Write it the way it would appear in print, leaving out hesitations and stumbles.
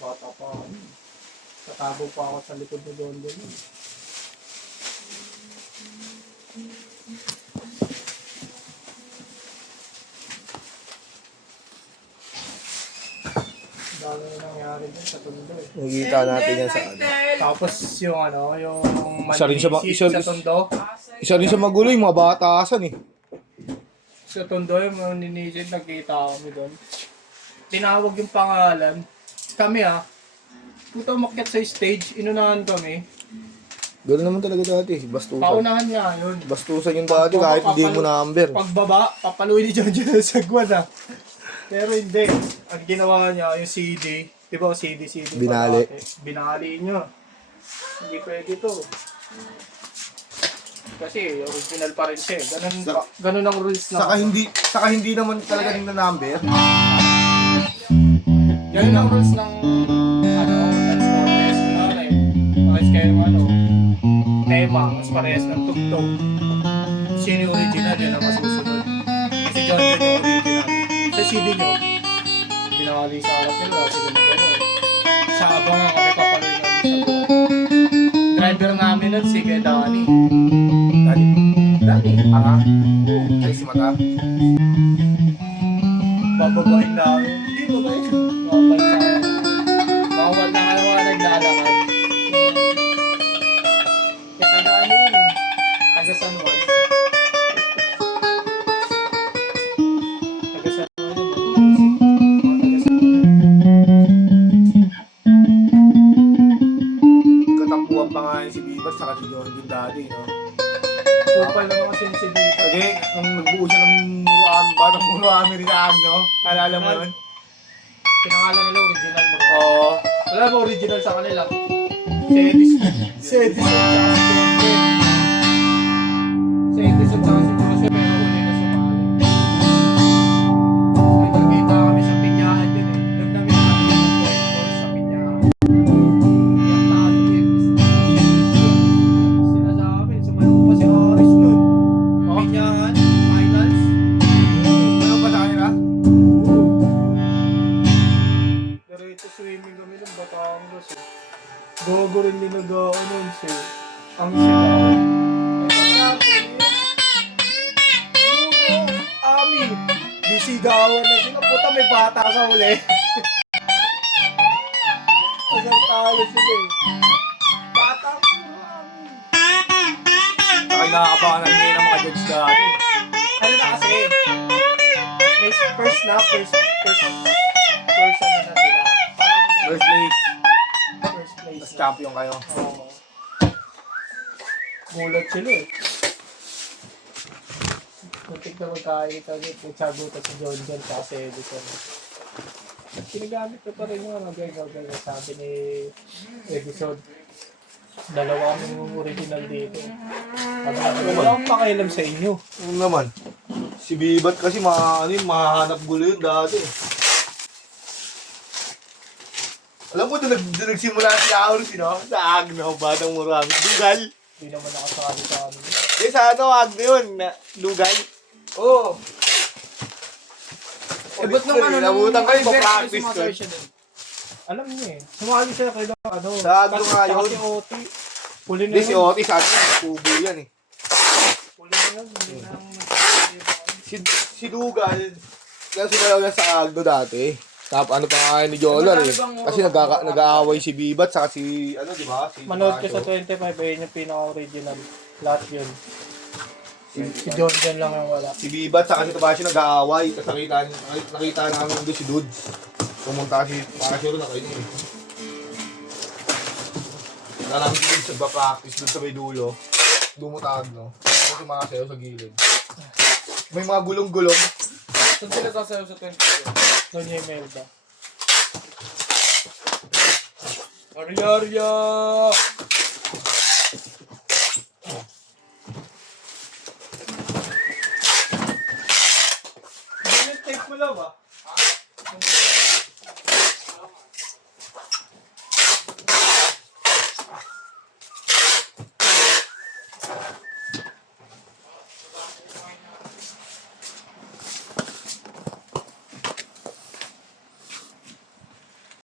Bata pa ako. Tatago pa ako sa likod ni Don Don. Dami na nangyari dun sa Tondo eh. Nakikita natin yan sa ano. Tapos yung ano, yung Isa rin siya sa Tondo. Isa rin sa magulo yung mga bataasan eh. Sa Tondo yung mga ninisid, nagkita kami doon. Tinawag yung pangalan. Kami puto umakyat sa stage, inunahan kami. Gano'n naman talaga dati, bastusan. Paunahan nga yun. Bastusan yung dati kahit hindi mo number. Pagbaba, papaluin ni John John sa sagwan Pero hindi. Ang ginawa niya, yung CD, di ba CD. Binali. Binali niya. Hindi pwede to. Kasi original pa rin siya. Ganun ang rules na. Saka hindi naman talaga ng number. Ganun ang rules ng dance contest. Parehas kayo tema, mas parehas ng tugtog. Sino yung original, yan ang masusunod. Kasi John John yung original. Sa CD nyo, binawali sa harap nila, sila na gano'n. Sa abang nga kami papaluin namin sa buwan. Driver namin nun, si Kuya Danny. Danny? Ay, si Mata. Bababain namin. Hindi, babain. Bababain sa akin. Bawal na nga naman naglalakad. Kaya taga yun eh. Taga San Juan. Taga San Juan yun. Katampuan pa nga yun si Bibat saka si John din dati, no? Kupal naman kasi si Dito. Kasi, nung nagbuo siya ng batang puro Amerikaan, no? Alala mo yun? Pinangalan nila original mo. Oo. Wala ba original sa kanila? Sedison. Sedison. Sedison tsaka si Jose pero uli na sumali. So nagkita kami sa Pinyahan yun eh. Doon namin nakakita sa Pinyahan. Yung taas yun. Sinasabi, sumayo pa si Aris nun. Pinyahan, finals. Ano pa sa kanila? Diretso swimming kami ng Batangas eh. Gogo rin nag-a-announce eh. Ang sigaw. Ami! Bisigawan na sila. Puta may bata sa uli. Isang talo sila eh. Bata ko Ami. Saka nakakabakan na rin ng mga judge dati. Ano na kasi? May first ano na sila. First place. First place Tapos na. champion kayo. Oo. Gulat sila eh. Muntik na magkain kami. Nagsagutan si John John kasi Edison. Kinagamit ko pa rin yung gagawin. Sabi ni Edison. Dalawa kaming original dito. Wala akong pakialam sa inyo. Ano naman? Si Bibat kasi mahanap gulo yun dati. Alam mo, doon nagsimula si Aurus, sa Agno, Batang Muramis. Dugal. Hindi naman nakasali sa amin. Sa Agno yun, Dugal. Oo. Ba't nung nabutan kayo, pa-practice ko. Alam niya eh. Sumali siya kay Sa Agno nga yun. Si Oti. Huli na Hindi, si Otis, sa atin, kubo yan eh. Huli na yun. Hindi na Si Dugal, kasi sumalaw yan sa Agno dati. Tapos ano pa nga ni Jolar eh. Kasi nag-aaway si Bibat saka si, di ba? Si manood ka sa 25, ayun yung pinaka-original. Lahat yun. Si John John lang yung wala. Si Bibat saka si Tomasio nag-aaway. Tapos nakita namin doon si Dudes. Pumunta si Tomasio doon, nakain eh. Nalang si Dudes nagpa-practice doon sa may dulo. Dumutag, no? Tapos yung mga sayo sa gilid. May mga gulong-gulong. Saan sila sasayaw sa 25? Doña Imelda. Arya!